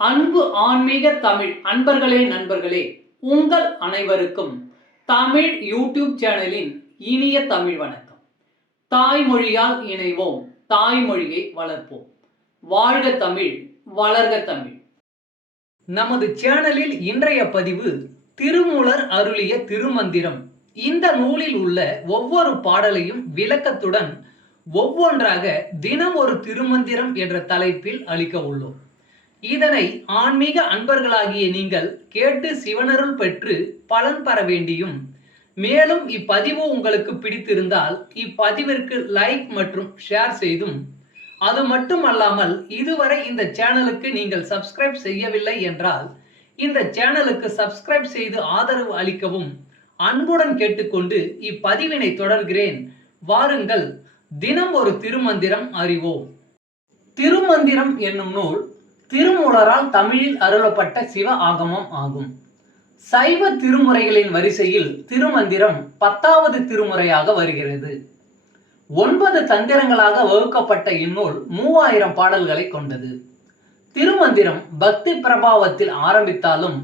அன்பு ஆன்மீக தமிழ் அன்பர்களே நண்பர்களே, உங்கள் அனைவருக்கும் தமிழ் யூடியூப் சேனலின் இனிய தமிழ் வணக்கம். தாய்மொழியால் இணைவோம், தாய்மொழியை வளர்ப்போம். வாழ்க தமிழ், வளர்க தமிழ். நமது சேனலில் இன்றைய பதிவு திருமூலர் அருளிய திருமந்திரம். இந்த நூலில் உள்ள ஒவ்வொரு பாடலையும் விளக்கத்துடன் ஒவ்வொன்றாக தினம் ஒரு திருமந்திரம் என்ற தலைப்பில் அளிக்க உள்ளோம். இதனை ஆன்மீக அன்பர்களாகிய நீங்கள் கேட்டு சிவனருள் பெற்று பலன் பெற வேண்டியும், மேலும் இப்பதிவு உங்களுக்கு பிடித்திருந்தால் இப்பதிவிற்கு லைக் மற்றும் ஷேர் செய்தும், அது மட்டுமல்லாமல் இதுவரை இந்த சேனலுக்கு நீங்கள் சப்ஸ்கிரைப் செய்யவில்லை என்றால் இந்த சேனலுக்கு சப்ஸ்கிரைப் செய்து ஆதரவு அளிக்கவும் அன்புடன் கேட்டுக்கொண்டு இப்பதிவினை தொடர்கிறேன். வாருங்கள், தினம் ஒரு திருமந்திரம் அறிவோம். திருமந்திரம் என்னும் நூல் திருமூலரால் தமிழில் அருளப்பட்ட சிவ ஆகமம் ஆகும். சைவ திருமுறைகளின் வரிசையில் திருமந்திரம் 10வது திருமுறையாக வருகிறது. 9 தந்திரங்களாக வகுக்கப்பட்ட இந்நூல் 3000 பாடல்களை கொண்டது. திருமந்திரம் பக்தி பிரபாவத்தில் ஆரம்பித்தாலும்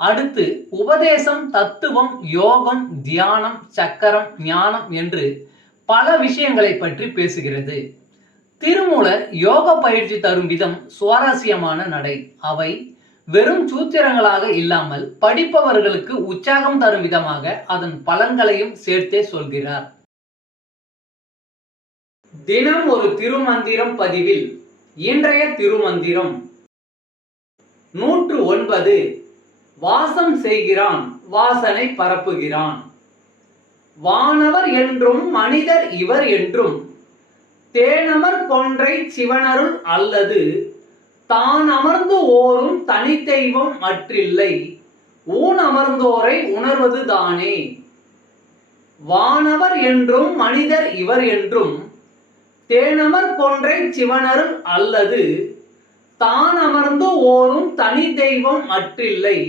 அடுத்து உபதேசம், தத்துவம், யோகம், தியானம், சக்கரம், ஞானம் என்று பல விஷயங்களை பற்றி பேசுகிறது. திருமூலர் யோக பயிற்சி தரும் விதம் சுவாரஸ்யமான நடை. அவை வெறும் சூத்திரங்களாக இல்லாமல் படிப்பவர்களுக்கு உற்சாகம் தரும் விதமாக அதன் பலன்களையும் சேர்த்தே சொல்கிறார். தினம் ஒரு திருமந்திரம் பதிவில் இன்றைய திருமந்திரம் 109. வாசம் செய்கிறான், வாசனை பரப்புகிறான். வானவர் என்றும் மனிதர் இவர் என்றும் தேனமர் கொன்றை சிவனருள் அல்லது தான் அமர்ந்து ஓரும் தனி தெய்வம் மற்றில்லை ஊன் அமர்ந்தோரை உணர்வது தானே. வானவர் என்றும் மனிதர் இவர் என்றும் தேனமர் கொன்றை சிவனருள் அல்லது தான் அமர்ந்து ஓரும் தனி தெய்வம் மற்றில்லை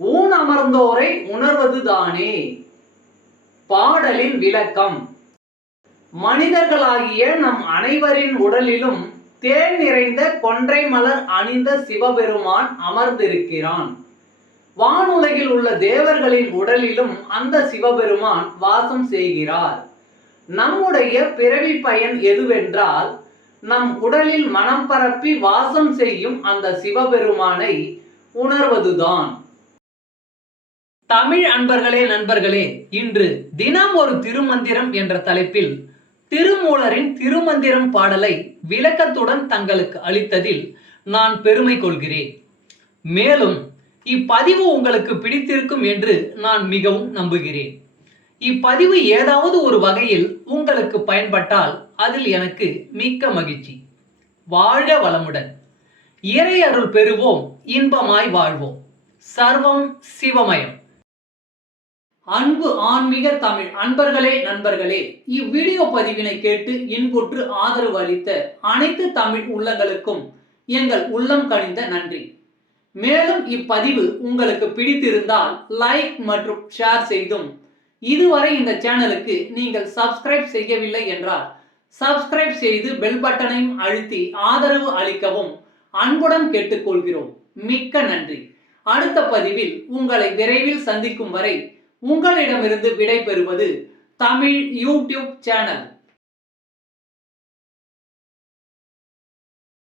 ஊன் அமர்ந்தோரை உணர்வது தானே. பாடலின் விளக்கம். மனிதர்களாகிய நம் அனைவரின் உடலிலும் தேன் நிறைந்த கொன்றை மலர் அணிந்த சிவபெருமான் அமர்ந்திருக்கிறான். வானுலகில் உள்ள தேவர்களின் உடலிலும் அந்த சிவபெருமான் வாசம் செய்கிறார். நம்முடைய பிறவி பயன் எதுவென்றால், நம் உடலில் மனம் பரப்பி வாசம் செய்யும் அந்த சிவபெருமானை உணர்வதுதான். தமிழ் அன்பர்களே நண்பர்களே, இன்று தினம் ஒரு திருமந்திரம் என்ற தலைப்பில் திருமூலரின் திருமந்திரம் பாடலை விளக்கத்துடன் தங்களுக்கு அளித்ததில் நான் பெருமை கொள்கிறேன். மேலும் இப்பதிவு உங்களுக்கு பிடித்திருக்கும் என்று நான் மிகவும் நம்புகிறேன். இப்பதிவு ஏதாவது ஒரு வகையில் உங்களுக்கு பயன்பட்டால் அதில் எனக்கு மிக்க மகிழ்ச்சி. வாழ்க வளமுடன். இறை அருள் பெறுவோம், இன்பமாய் வாழ்வோம். சர்வம் சிவமயம். அன்பு ஆன்மீக தமிழ் அன்பர்களே நண்பர்களே, இவ்வீடியோ பதிவினை கேட்டு இன்புற்று ஆதரவு அளித்த அனைத்து தமிழ் உள்ளங்களுக்கும் எங்கள் உள்ளம் கனிந்த நன்றி. மேலும் இப்பதிவு உங்களுக்கு பிடித்திருந்தால் லைக் மற்றும் ஷேர் செய்தும், இதுவரை இந்த சேனலுக்கு நீங்கள் சப்ஸ்கிரைப் செய்யவில்லை என்றால் சப்ஸ்கிரைப் செய்து பெல் பட்டனையும் அழுத்தி ஆதரவு அளிக்கவும் அன்புடன் கேட்டுக்கொள்கிறோம். மிக்க நன்றி. அடுத்த பதிவில் உங்களை விரைவில் சந்திக்கும் வரை உங்களிடமிருந்து விடை பெறுவது தமிழ் யூடியூப் சேனல்.